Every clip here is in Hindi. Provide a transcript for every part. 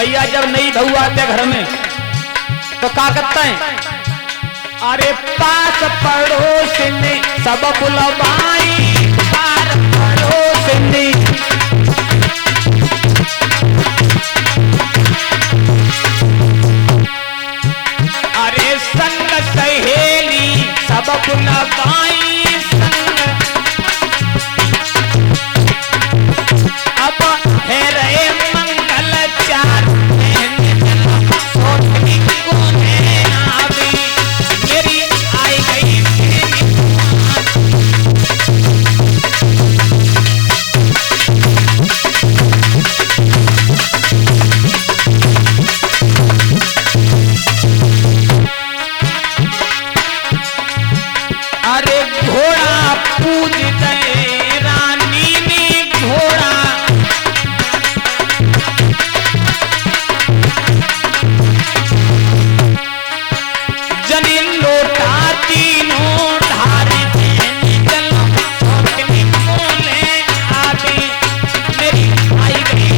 मैया जब नई बहू आते घर में तो क्या करता है, अरे पास पड़ोस ने सब बुलवाई, पार पड़ोस ने अरे संग सहेली सब बुलवाई, अब है रे मंगल चार मेरी आई गई। अरे घोड़ा पूज गए रानी ने घोड़ा, जनी लोटा तीनों ढारी निकल बोले आबे मेरी आई गई।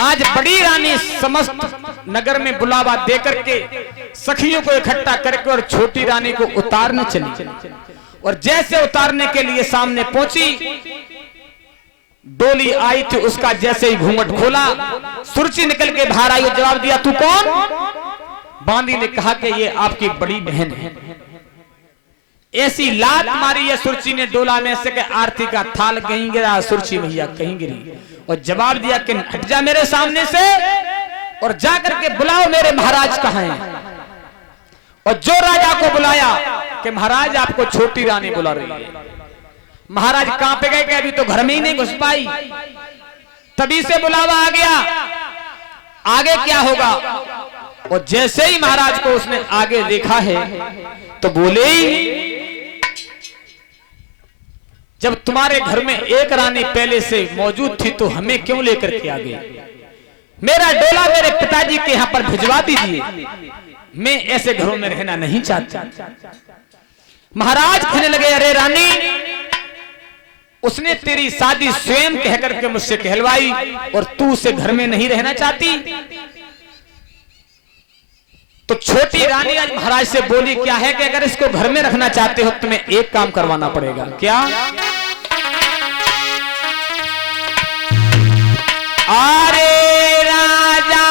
आज बड़ी रानी समस्त नगर में बुलावा देकर के सखियों को इकट्ठा करके और छोटी रानी को उतारने चली, और जैसे उतारने के लिए सामने पहुंची, डोली आई थी, उसका जैसे ही घूंघट खोला सुरची निकल के बाहर आई और जवाब दिया, तू कौन? बांदी ने कहा कि ये आपकी बड़ी बहन है। ऐसी लात मारी है सुरची ने डोला में से कि आरती का थाल कहीं गिरा, सुरची भैया कहीं गिरी, और जवाब दिया कि हट जा मेरे सामने से और जाकर के बुलाओ मेरे महाराज कहाँ हैं। और जो राजा को बुलाया कि महाराज आपको छोटी रानी बुला रही है। महाराज कहां पे गए कि अभी तो घर में ही नहीं घुस पाई, तभी से बुलावा आ गया, आगे क्या होगा। और जैसे ही महाराज को उसने आगे देखा है तो बोले, जब तुम्हारे घर में एक रानी पहले से मौजूद थी तो हमें क्यों लेकर के आ गई? मेरा डोला मेरे पिताजी के यहां पर भिजवा दीजिए, मैं ऐसे घरों में रहना नहीं चाहता। महाराज कहने लगे, अरे रानी, उसने तेरी शादी स्वयं कह करके मुझसे कहलवाई और तू उसे घर में नहीं रहना चाहती। तो छोटी रानी आज महाराज से बोली, क्या है कि अगर इसको घर में रखना चाहते हो तुम्हें एक काम करवाना पड़ेगा। क्या? अरे राजा,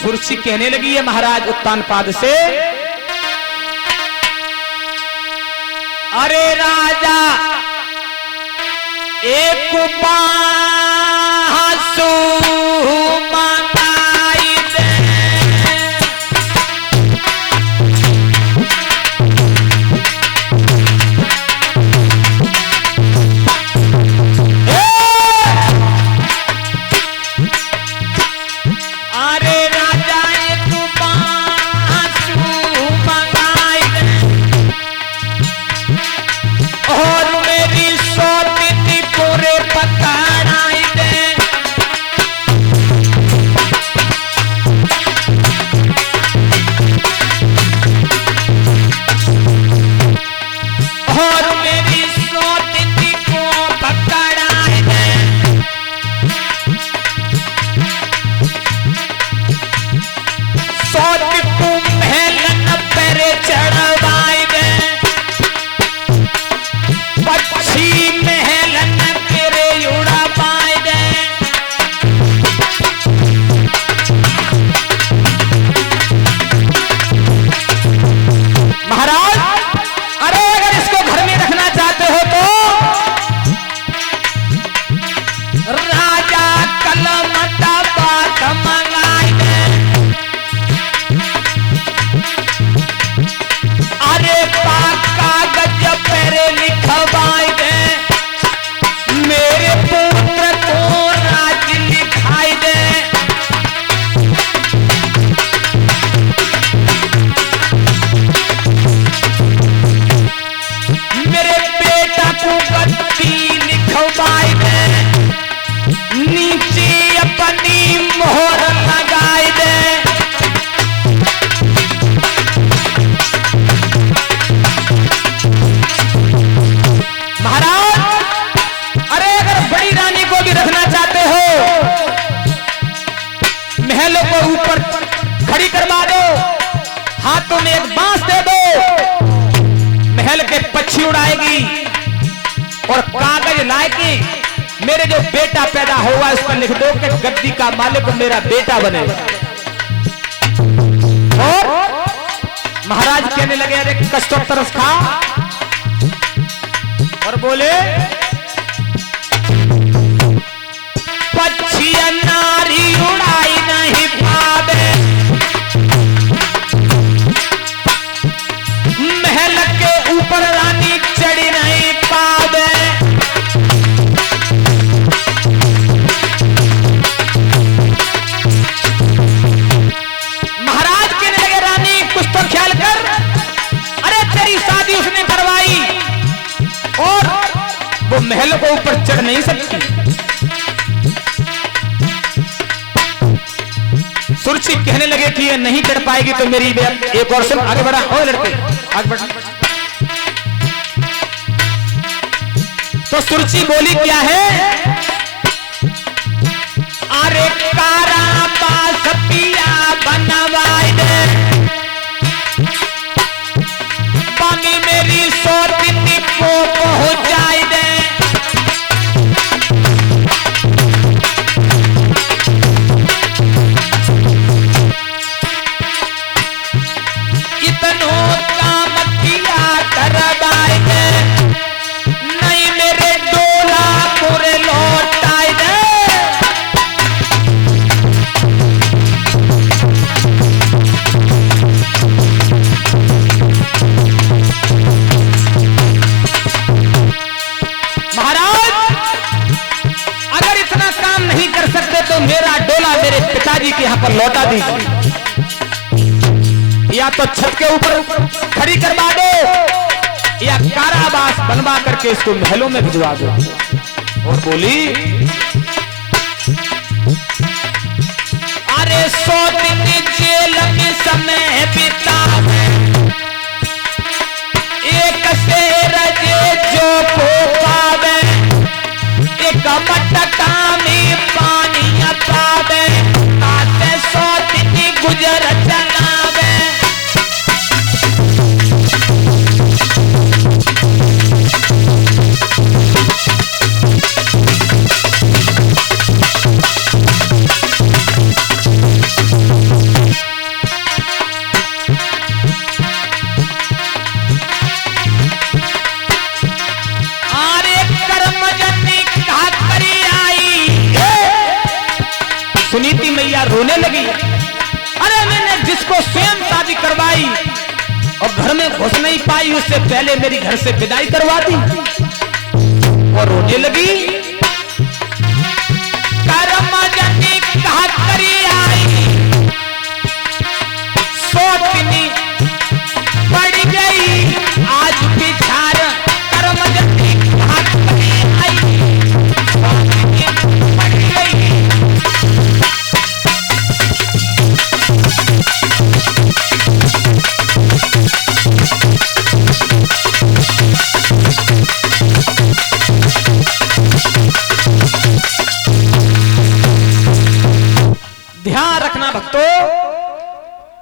सुरची कहने लगी है महाराज उत्तानपाद से, अरे राजा एक बांसु मंगाई दे, अरे राजा एक बांसु मंगाई दे, और मेरी सोती पूरे पकड़ाई मोहर लगाई दे। महाराज अरे अगर बड़ी रानी को भी रखना चाहते हो, महलों को ऊपर खड़ी करवा दो, हाथों में एक बांस दे दो, महल के पक्षी उड़ाएगी और कागज लाके मेरे जो बेटा पैदा होगा इस पर लिख दो कि गद्दी का मालिक मेरा बेटा बने। और महाराज कहने लगे अरे कष्ट तरस खा और बोले पक्षी नारी उड़ाई नहीं पावे, महल के ऊपर रानी चढ़ी नहीं पावे। महाराज कहने लगे रानी कुछ तो ख्याल कर, अरे तेरी शादी उसने करवाई और वो महल को ऊपर चढ़ नहीं सकती। सुरक्षित कहने लगे कि ये नहीं चढ़ पाएगी तो मेरी एक और सुन, आगे बढ़ा और लड़के आगे बढ़ा। तो सुरक्षी बोली क्या है, अरे कारा पास पिया बनवाई दे, पानी मेरी सोतिनी को पहुंचाई दे। मेरा डोला मेरे पिताजी के यहाँ पर लौटा दीजिए, या तो छत के ऊपर खड़ी करवा दो या कारावास बनवा करके इसको महलों में भिजवा दो। और बोली अरे 100 दिन जेल में समय बितावे, एक शेर जो को पावे, एक मटका में पानी पावे, आते 100 दिन गुजर चलावे। सुनीति मैया रोने लगी, अरे मैंने जिसको स्वयं शादी करवाई और घर में घुस नहीं पाई उससे पहले मेरी घर से विदाई करवा दी। और रोने लगी, कर्मजनी कहा करी आई, सोचनी पड़ गई आज बिचार, कर्मजनी कहा करी आई, पड़ गई। ध्यान रखना भक्तों,